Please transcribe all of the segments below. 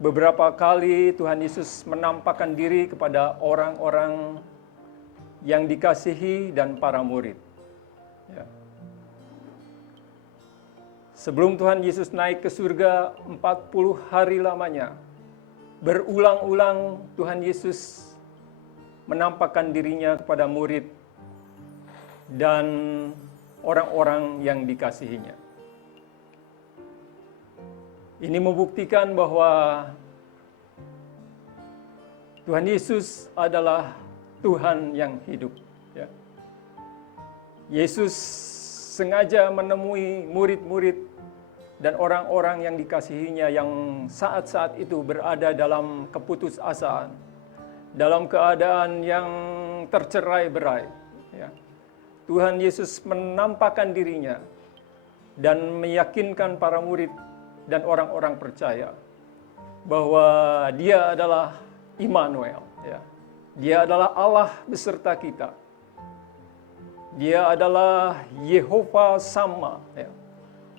beberapa kali Tuhan Yesus menampakkan diri kepada orang-orang yang dikasihi dan para murid. Ya. Sebelum Tuhan Yesus naik ke surga 40 hari lamanya, berulang-ulang Tuhan Yesus menampakkan dirinya kepada murid dan orang-orang yang dikasihinya. Ini membuktikan bahwa Tuhan Yesus adalah Tuhan yang hidup. Ya. Yesus sengaja menemui murid-murid dan orang-orang yang dikasihinya yang saat-saat itu berada dalam keputusasaan, dalam keadaan yang tercerai-berai. Ya. Tuhan Yesus menampakkan dirinya dan meyakinkan para murid dan orang-orang percaya bahwa Dia adalah Immanuel, ya. Dia adalah Allah beserta kita. Dia adalah Yehova Sama, ya.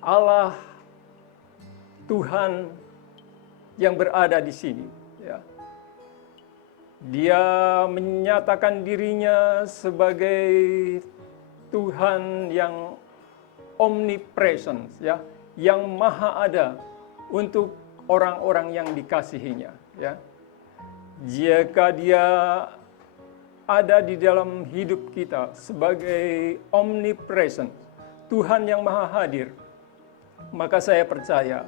Allah Tuhan yang berada di sini, ya. Dia menyatakan dirinya sebagai Tuhan yang omnipresent, ya, yang maha ada untuk orang-orang yang dikasihinya, ya. Jika Dia ada di dalam hidup kita sebagai omnipresent, Tuhan yang maha hadir, maka saya percaya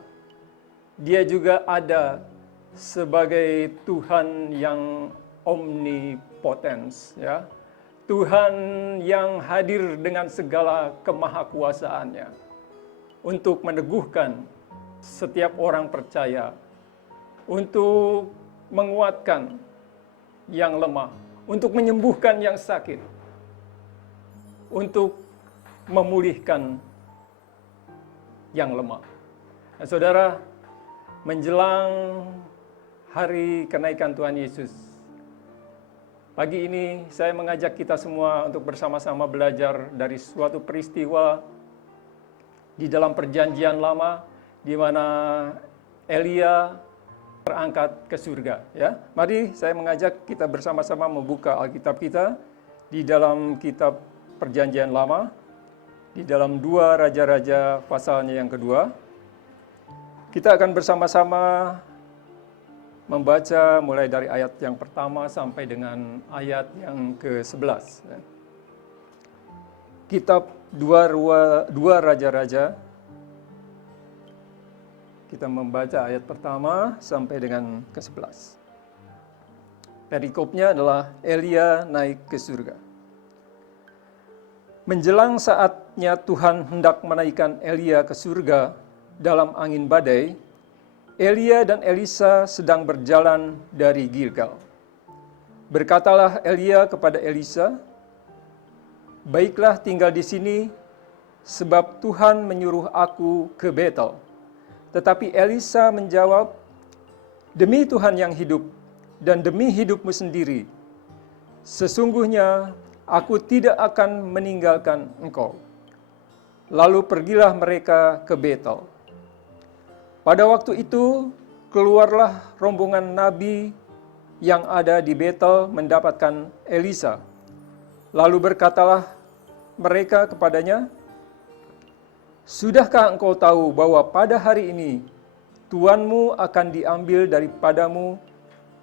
Dia juga ada sebagai Tuhan yang omnipotens, ya. Tuhan yang hadir dengan segala kemahakuasaannya untuk meneguhkan setiap orang percaya, untuk menguatkan yang lemah, untuk menyembuhkan yang sakit, untuk memulihkan yang lemah. Nah, saudara, menjelang hari kenaikan Tuhan Yesus, pagi ini saya mengajak kita semua untuk bersama-sama belajar dari suatu peristiwa di dalam perjanjian lama di mana Elia terangkat ke surga, ya. Mari saya mengajak kita bersama-sama membuka Alkitab kita di dalam kitab Perjanjian Lama, di dalam 2 Raja-Raja pasalnya yang kedua. Kita akan bersama-sama membaca mulai dari ayat yang pertama sampai dengan ayat yang ke-11. Kitab 2 Raja-Raja, kita membaca ayat pertama sampai dengan ke-11. Perikopnya adalah Elia naik ke surga. Menjelang saatnya Tuhan hendak menaikkan Elia ke surga dalam angin badai, Elia dan Elisa sedang berjalan dari Gilgal. Berkatalah Elia kepada Elisa, "Baiklah tinggal di sini, sebab Tuhan menyuruh aku ke Betel." Tetapi Elisa menjawab, "Demi Tuhan yang hidup dan demi hidupmu sendiri, sesungguhnya aku tidak akan meninggalkan engkau." Lalu pergilah mereka ke Betel. Pada waktu itu keluarlah rombongan nabi yang ada di Betel mendapatkan Elisa. Lalu berkatalah mereka kepadanya, "Sudahkah engkau tahu bahwa pada hari ini tuanmu akan diambil daripadamu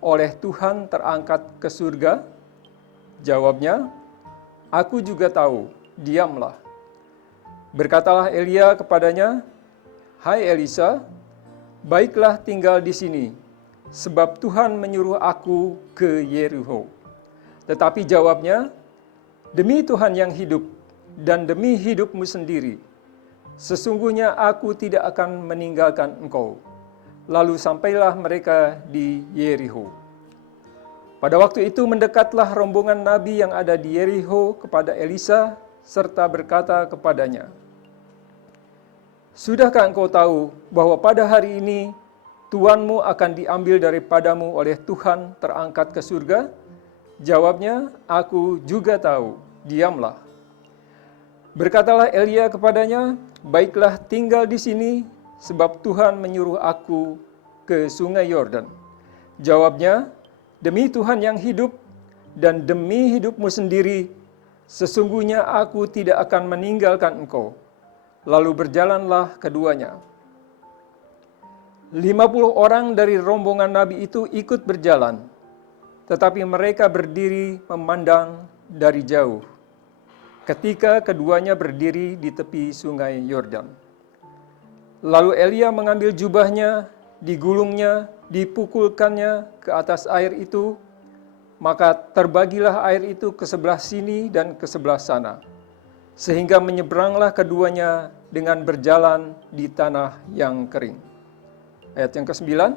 oleh Tuhan terangkat ke surga?" Jawabnya, "Aku juga tahu, diamlah." Berkatalah Elia kepadanya, "Hai Elisa, baiklah tinggal di sini, sebab Tuhan menyuruh aku ke Yeriko." Tetapi jawabnya, "Demi Tuhan yang hidup dan demi hidupmu sendiri, sesungguhnya aku tidak akan meninggalkan engkau." Lalu sampailah mereka di Yeriko. Pada waktu itu mendekatlah rombongan nabi yang ada di Yeriko kepada Elisa serta berkata kepadanya, "Sudahkah engkau tahu bahwa pada hari ini tuanmu akan diambil daripadamu oleh Tuhan terangkat ke surga?" Jawabnya, "Aku juga tahu, diamlah." Berkatalah Elia kepadanya, "Baiklah tinggal di sini, sebab Tuhan menyuruh aku ke sungai Yordan?" Jawabnya, "Demi Tuhan yang hidup dan demi hidupmu sendiri, sesungguhnya aku tidak akan meninggalkan engkau." Lalu berjalanlah keduanya. 50 orang dari rombongan Nabi itu ikut berjalan, tetapi mereka berdiri memandang dari jauh ketika keduanya berdiri di tepi sungai Yordan. Lalu Elia mengambil jubahnya, digulungnya, dipukulkannya ke atas air itu, maka terbagilah air itu ke sebelah sini dan ke sebelah sana, sehingga menyeberanglah keduanya dengan berjalan di tanah yang kering. Ayat yang ke-9,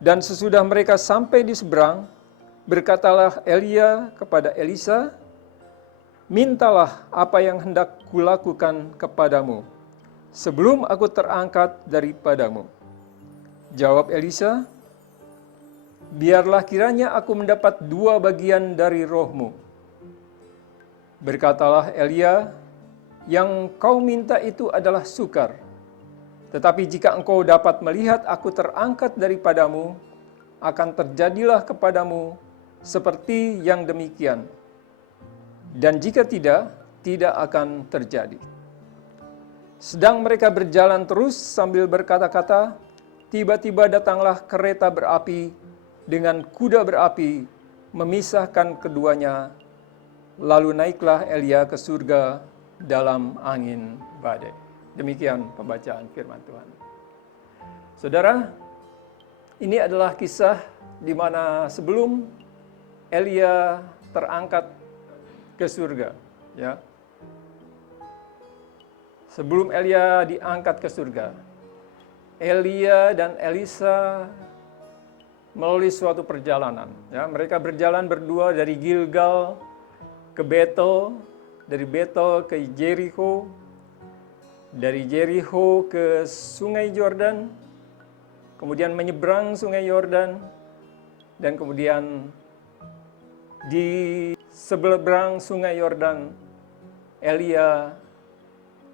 "Dan sesudah mereka sampai di seberang, berkatalah Elia kepada Elisa, 'Mintalah apa yang hendak kulakukan kepadamu, sebelum aku terangkat daripadamu.' Jawab Elisa, 'Biarlah kiranya aku mendapat 2 bagian dari rohmu.' Berkatalah Elia, 'Yang kau minta itu adalah sukar. Tetapi jika engkau dapat melihat aku terangkat daripadamu, akan terjadilah kepadamu seperti yang demikian. Dan jika tidak, tidak akan terjadi.' Sedang mereka berjalan terus sambil berkata-kata, tiba-tiba datanglah kereta berapi dengan kuda berapi, memisahkan keduanya. Lalu naiklah Elia ke surga dalam angin badai." Demikian pembacaan firman Tuhan. Saudara, ini adalah kisah di mana sebelum Elia terangkat ke surga, ya. Sebelum Elia diangkat ke surga, Elia dan Elisa melalui suatu perjalanan, ya. Mereka berjalan berdua dari Gilgal ke Betel, dari Betel ke Jericho, dari Jericho ke sungai Yordan, kemudian menyeberang sungai Yordan, dan kemudian di seberang sungai Yordan, Elia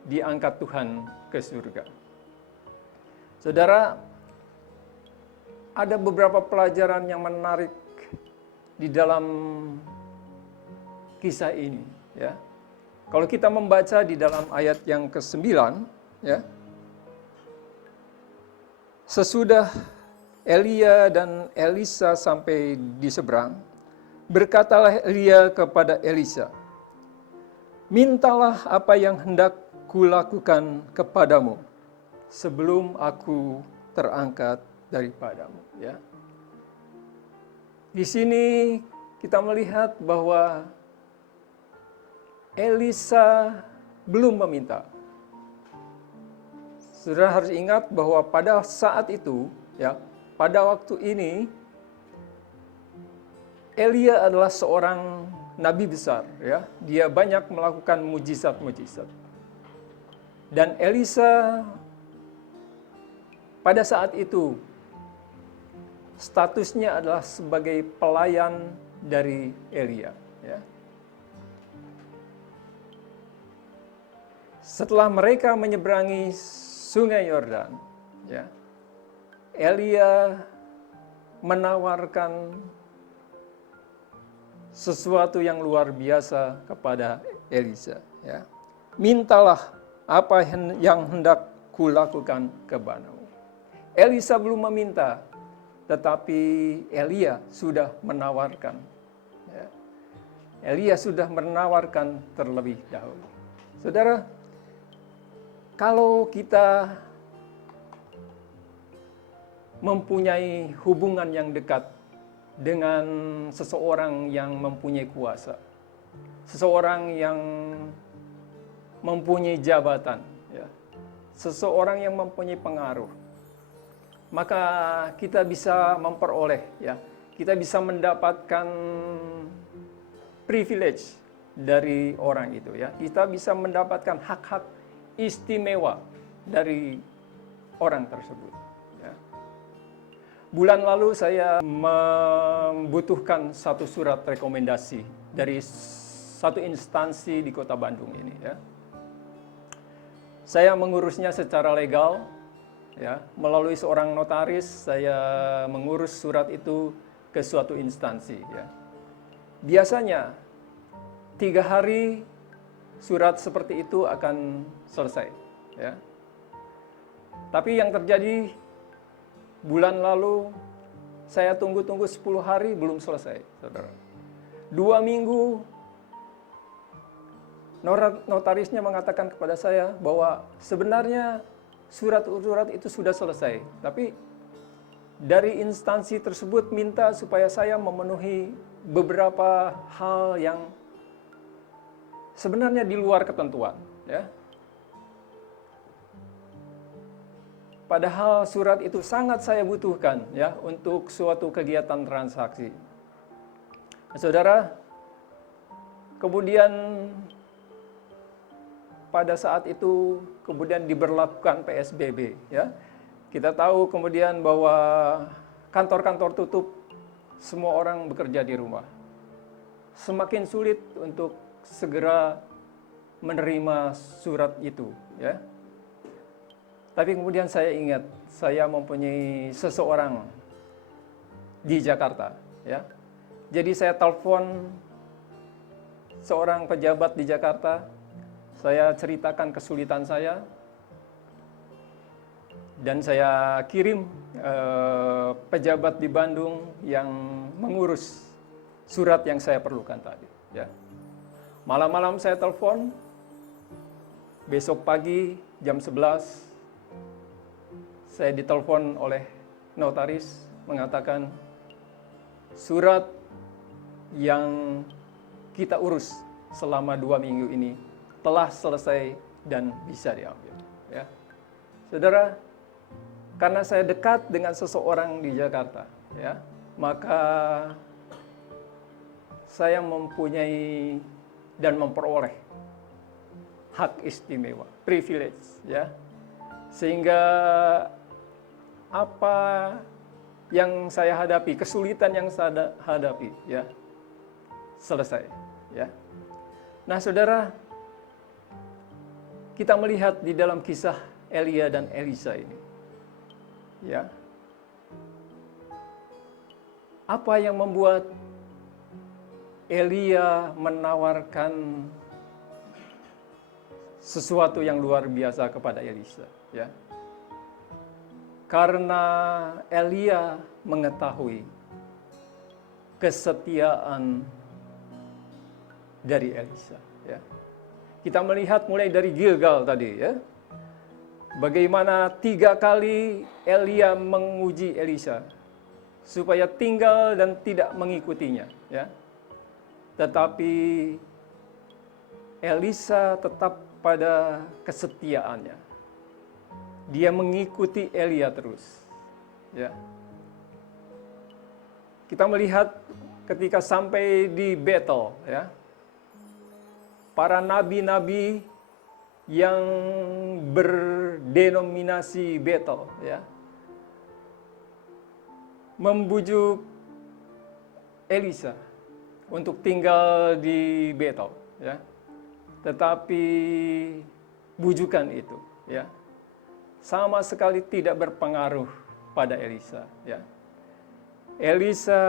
diangkat Tuhan ke surga. Saudara, ada beberapa pelajaran yang menarik di dalam kisah ini, ya. Kalau kita membaca di dalam ayat yang ke-9, ya. Sesudah Elia dan Elisa sampai di seberang, berkatalah Elia kepada Elisa, "Mintalah apa yang hendak kulakukan kepadamu sebelum aku terangkat daripadamu." Ya. Di sini kita melihat bahwa Elisa belum meminta. Saudara harus ingat bahwa pada saat itu, ya, pada waktu ini, Elia adalah seorang nabi besar, ya. Dia banyak melakukan mujizat-mujizat. Dan Elisa pada saat itu statusnya adalah sebagai pelayan dari Elia, ya. Setelah mereka menyeberangi sungai Yordan, ya, Elia menawarkan sesuatu yang luar biasa kepada Elisa, ya. "Mintalah apa yang hendak kulakukan kepadamu." Elisa belum meminta, tetapi Elia sudah menawarkan, ya. Elia sudah menawarkan terlebih dahulu. Saudara, kalau kita mempunyai hubungan yang dekat dengan seseorang yang mempunyai kuasa, seseorang yang mempunyai jabatan, ya, seseorang yang mempunyai pengaruh, maka kita bisa memperoleh, ya, kita bisa mendapatkan privilege dari orang itu, ya. Kita bisa mendapatkan hak-hak istimewa dari orang tersebut, ya. Bulan lalu saya membutuhkan satu surat rekomendasi dari satu instansi di Kota Bandung ini, ya. Saya mengurusnya secara legal ya, melalui seorang notaris saya mengurus surat itu ke suatu instansi, ya. Biasanya 3 hari surat seperti itu akan selesai, ya. Tapi yang terjadi bulan lalu saya tunggu-tunggu 10 hari belum selesai, saudara. 2 minggu notarisnya mengatakan kepada saya bahwa sebenarnya surat-surat itu sudah selesai, tapi dari instansi tersebut minta supaya saya memenuhi beberapa hal yang sebenarnya di luar ketentuan, ya. Padahal surat itu sangat saya butuhkan, ya, untuk suatu kegiatan transaksi. Saudara, kemudian pada saat itu kemudian diberlakukan PSBB, ya. Kita tahu kemudian bahwa kantor-kantor tutup, semua orang bekerja di rumah. Semakin sulit untuk segera menerima surat itu, ya. Tapi kemudian saya ingat, saya mempunyai seseorang di Jakarta, ya. Jadi saya telepon seorang pejabat di Jakarta, saya ceritakan kesulitan saya, dan saya kirim pejabat di Bandung yang mengurus surat yang saya perlukan tadi, ya. Malam-malam saya telepon, besok pagi jam 11 saya ditelepon oleh notaris mengatakan surat yang kita urus selama 2 minggu ini telah selesai dan bisa diambil, ya. Saudara, karena saya dekat dengan seseorang di Jakarta, ya, maka saya mempunyai dan memperoleh hak istimewa, privilege, ya. Sehingga apa yang saya hadapi, kesulitan yang saya hadapi, ya, selesai, ya. Nah, saudara, kita melihat di dalam kisah Elia dan Elisa ini, ya, apa yang membuat Elia menawarkan sesuatu yang luar biasa kepada Elisa, ya. Karena Elia mengetahui kesetiaan dari Elisa, ya. Kita melihat mulai dari Gilgal tadi, ya. Bagaimana 3 kali Elia menguji Elisa supaya tinggal dan tidak mengikutinya, ya. Tetapi Elisa tetap pada kesetiaannya. Dia mengikuti Elia terus, ya. Kita melihat ketika sampai di Betel, ya, para nabi-nabi yang berdenominasi Betel, ya, membujuk Elisa untuk tinggal di Betel, ya. Tetapi bujukan itu, ya, sama sekali tidak berpengaruh pada Elisa, ya. Elisa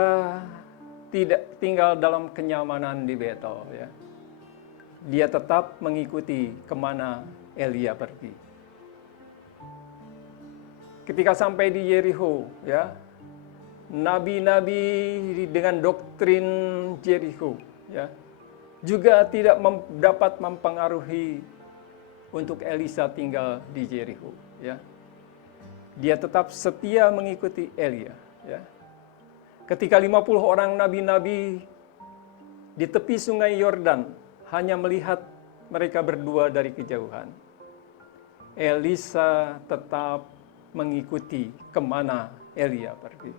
tidak tinggal dalam kenyamanan di Betel, ya. Dia tetap mengikuti kemana Elia pergi. Ketika sampai di Jericho, ya, nabi-nabi dengan doktrin Jericho, ya, juga tidak dapat mempengaruhi untuk Elisa tinggal di Jericho, ya. Dia tetap setia mengikuti Elia, ya. Ketika 50 orang nabi-nabi di tepi sungai Yordan hanya melihat mereka berdua dari kejauhan, Elisa tetap mengikuti kemana Elia pergi.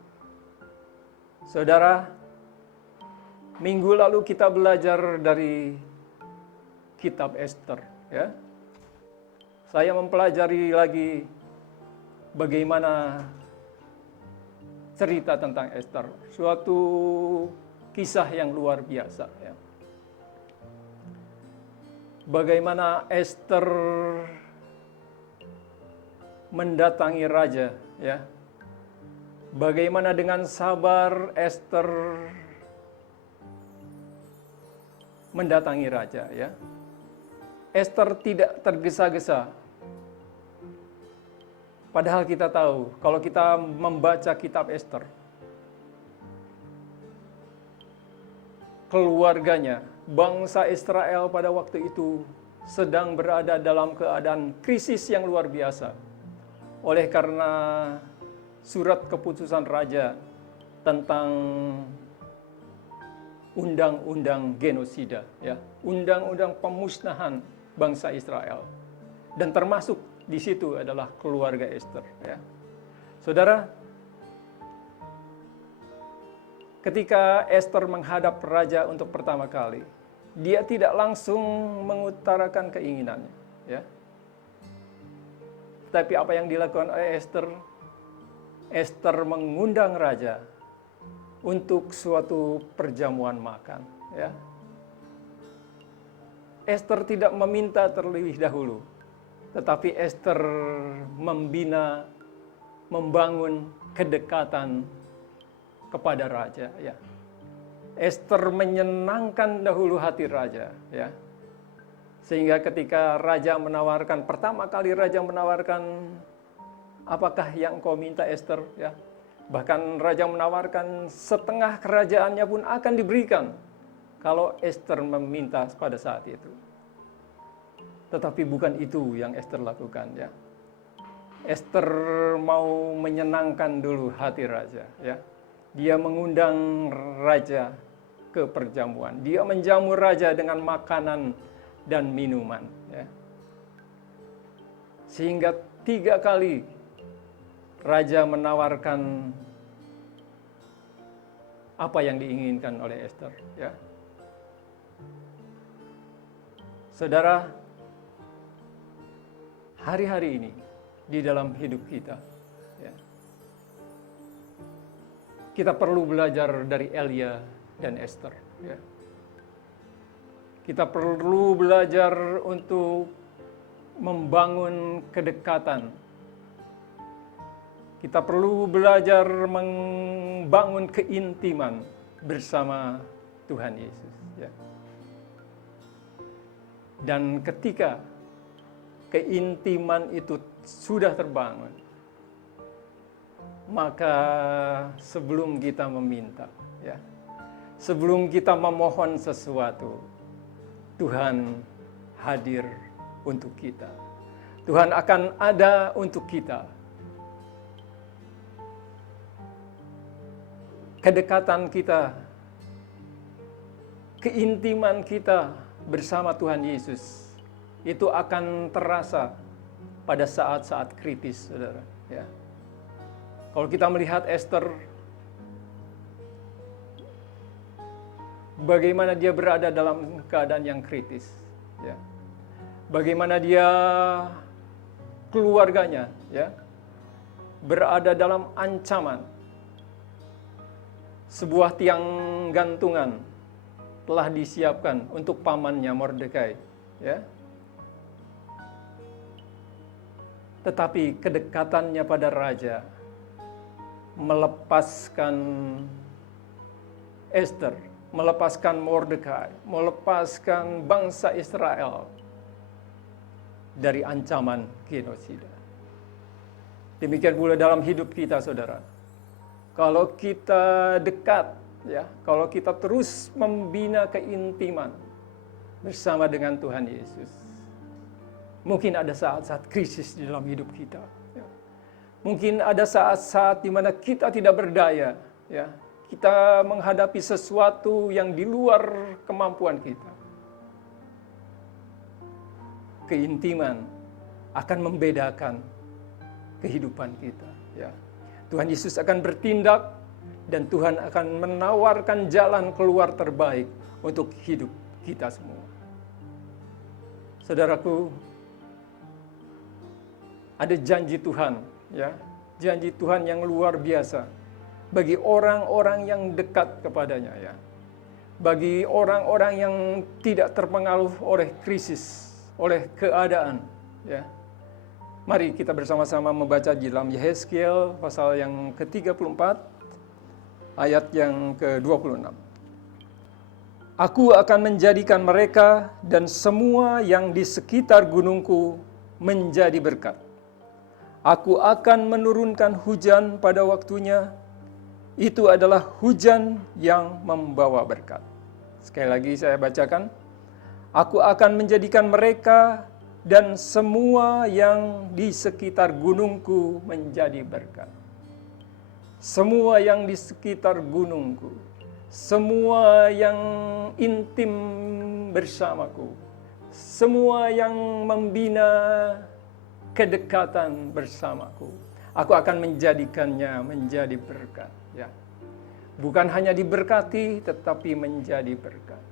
Saudara, minggu lalu kita belajar dari kitab Esther, ya. Saya mempelajari lagi bagaimana cerita tentang Esther, suatu kisah yang luar biasa, ya. Bagaimana Esther mendatangi raja, ya. Bagaimana dengan sabar Esther mendatangi raja, ya. Esther tidak tergesa-gesa. Padahal kita tahu, kalau kita membaca kitab Esther, keluarganya, bangsa Israel pada waktu itu sedang berada dalam keadaan krisis yang luar biasa. Oleh karena surat keputusan raja tentang undang-undang genosida, ya, undang-undang pemusnahan bangsa Israel. Dan termasuk di situ adalah keluarga Esther, ya. Saudara, ketika Esther menghadap raja untuk pertama kali, dia tidak langsung mengutarakan keinginannya, ya. Tapi apa yang dilakukan oleh Esther? Esther mengundang raja untuk suatu perjamuan makan, ya. Esther tidak meminta terlebih dahulu, tetapi Esther membina, membangun kedekatan kepada raja, ya. Esther menyenangkan dahulu hati raja, ya. Sehingga ketika raja menawarkan, pertama kali raja menawarkan, apakah yang kau minta Esther, ya. Bahkan raja menawarkan setengah kerajaannya pun akan diberikan kalau Esther meminta pada saat itu. Tetapi bukan itu yang Esther lakukan, ya. Esther mau menyenangkan dulu hati raja, ya. Dia mengundang raja ke perjamuan. Dia menjamu raja dengan makanan dan minuman, ya. Sehingga 3 kali raja menawarkan apa yang diinginkan oleh Esther, ya. Saudara, hari-hari ini di dalam hidup kita, ya, kita perlu belajar dari Elia dan Esther, ya. Kita perlu belajar untuk membangun kedekatan. Kita perlu belajar membangun keintiman bersama Tuhan Yesus, ya. Dan ketika keintiman itu sudah terbangun, maka sebelum kita meminta, ya, sebelum kita memohon sesuatu, Tuhan hadir untuk kita. Tuhan akan ada untuk kita. Kedekatan kita, keintiman kita bersama Tuhan Yesus itu akan terasa pada saat-saat kritis, saudara, ya. Kalau kita melihat Esther, bagaimana dia berada dalam keadaan yang kritis, ya. Bagaimana dia, keluarganya, ya, berada dalam ancaman. Sebuah tiang gantungan telah disiapkan untuk pamannya Mordekai, ya. Tetapi kedekatannya pada raja melepaskan Esther, melepaskan Mordekai, melepaskan bangsa Israel dari ancaman genosida. Demikian pula dalam hidup kita, saudara. Kalau kita dekat, ya, kalau kita terus membina keintiman bersama dengan Tuhan Yesus, mungkin ada saat-saat krisis di dalam hidup kita, ya. Mungkin ada saat-saat di mana kita tidak berdaya, ya. Kita menghadapi sesuatu yang di luar kemampuan kita. Keintiman akan membedakan kehidupan kita, ya. Tuhan Yesus akan bertindak dan Tuhan akan menawarkan jalan keluar terbaik untuk hidup kita semua. Saudaraku, ada janji Tuhan, ya, janji Tuhan yang luar biasa bagi orang-orang yang dekat kepadanya, ya. Bagi orang-orang yang tidak terpengaruh oleh krisis, oleh keadaan, ya. Mari kita bersama-sama membaca di dalam Yehezkiel pasal yang ke-34, ayat yang ke-26. Aku akan menjadikan mereka dan semua yang di sekitar gunungku menjadi berkat. Aku akan menurunkan hujan pada waktunya. Itu adalah hujan yang membawa berkat. Sekali lagi saya bacakan. Aku akan menjadikan mereka dan semua yang di sekitar gunungku menjadi berkat. Semua yang di sekitar gunungku, semua yang intim bersamaku, semua yang membina kedekatan bersamaku, aku akan menjadikannya menjadi berkat. Ya. Bukan hanya diberkati, tetapi menjadi berkat.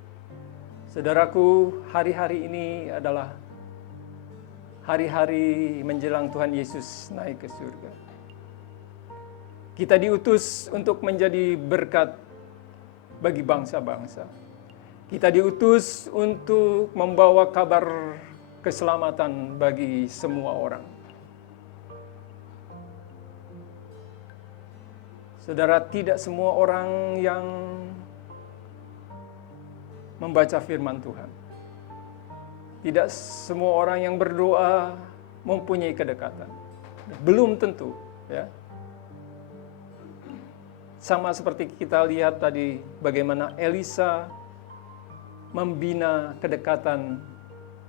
Saudaraku, hari-hari ini adalah hari-hari menjelang Tuhan Yesus naik ke surga. Kita diutus untuk menjadi berkat bagi bangsa-bangsa. Kita diutus untuk membawa kabar keselamatan bagi semua orang. Saudara, tidak semua orang yang membaca firman Tuhan. Tidak semua orang yang berdoa mempunyai kedekatan. Belum tentu, ya. Sama seperti kita lihat tadi bagaimana Elisa membina kedekatan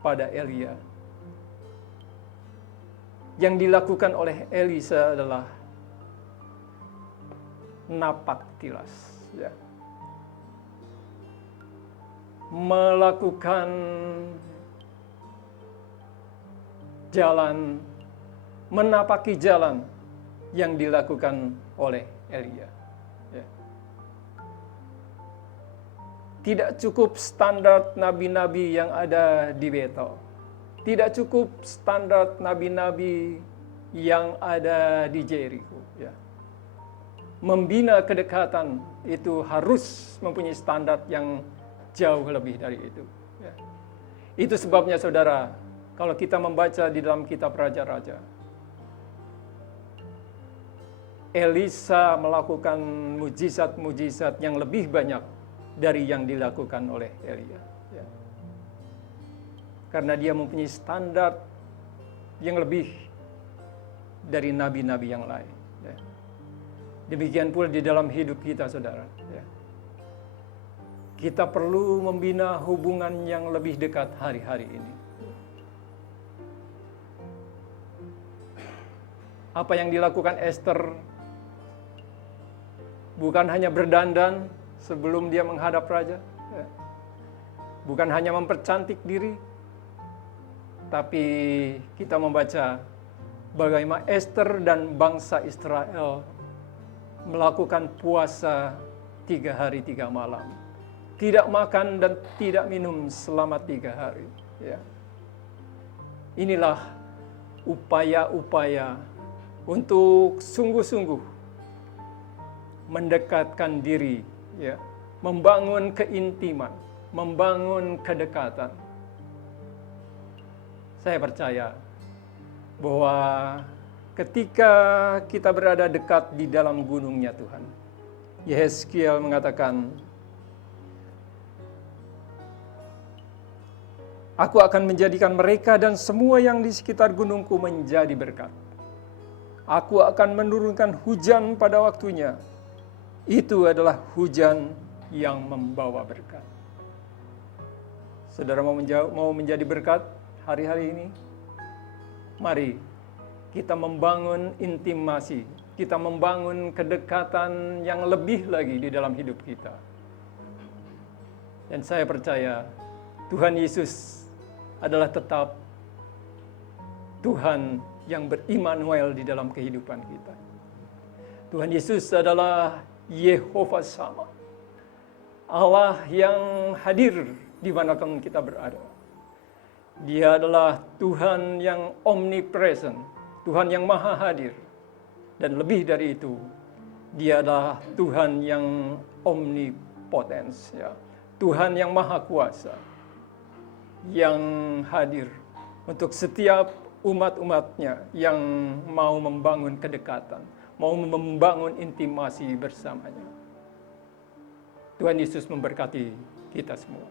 pada Elia. Yang dilakukan oleh Elisa adalah napak tilas, ya. Melakukan jalan, menapaki jalan yang dilakukan oleh Elia. Ya. Tidak cukup standar nabi-nabi yang ada di Betel. Tidak cukup standar nabi-nabi yang ada di Jericho. Ya. Membina kedekatan itu harus mempunyai standar yang jauh lebih dari itu. Ya. Itu sebabnya saudara, kalau kita membaca di dalam kitab Raja-Raja, Elisa melakukan mujizat-mujizat yang lebih banyak dari yang dilakukan oleh Elia. Ya. Karena dia mempunyai standar yang lebih dari nabi-nabi yang lain. Ya. Demikian pula di dalam hidup kita, saudara. Ya. Kita perlu membina hubungan yang lebih dekat hari-hari ini. Apa yang dilakukan Esther bukan hanya berdandan sebelum dia menghadap raja, ya. Bukan hanya mempercantik diri, tapi kita membaca bagaimana Esther dan bangsa Israel melakukan puasa 3 hari 3 malam. Tidak makan dan tidak minum selama 3 hari. Ya. Inilah upaya-upaya untuk sungguh-sungguh mendekatkan diri, ya, membangun keintiman, membangun kedekatan. Saya percaya bahwa ketika kita berada dekat di dalam gunungnya Tuhan, Yehezkiel mengatakan, aku akan menjadikan mereka dan semua yang di sekitar gunungku menjadi berkat. Aku akan menurunkan hujan pada waktunya. Itu adalah hujan yang membawa berkat. Saudara mau menjadi berkat hari-hari ini? Mari kita membangun intimasi, kita membangun kedekatan yang lebih lagi di dalam hidup kita. Dan saya percaya Tuhan Yesus adalah tetap Tuhan yang berimanuel di dalam kehidupan kita. Tuhan Yesus adalah Yehova Sama, Allah yang hadir di manapun kita berada. Dia adalah Tuhan yang omnipresent, Tuhan yang maha hadir. Dan lebih dari itu, Dia adalah Tuhan yang omnipotens, ya. Tuhan yang maha kuasa, yang hadir untuk setiap umat-umatnya yang mau membangun kedekatan, mau membangun intimasi bersamanya. Tuhan Yesus memberkati kita semua.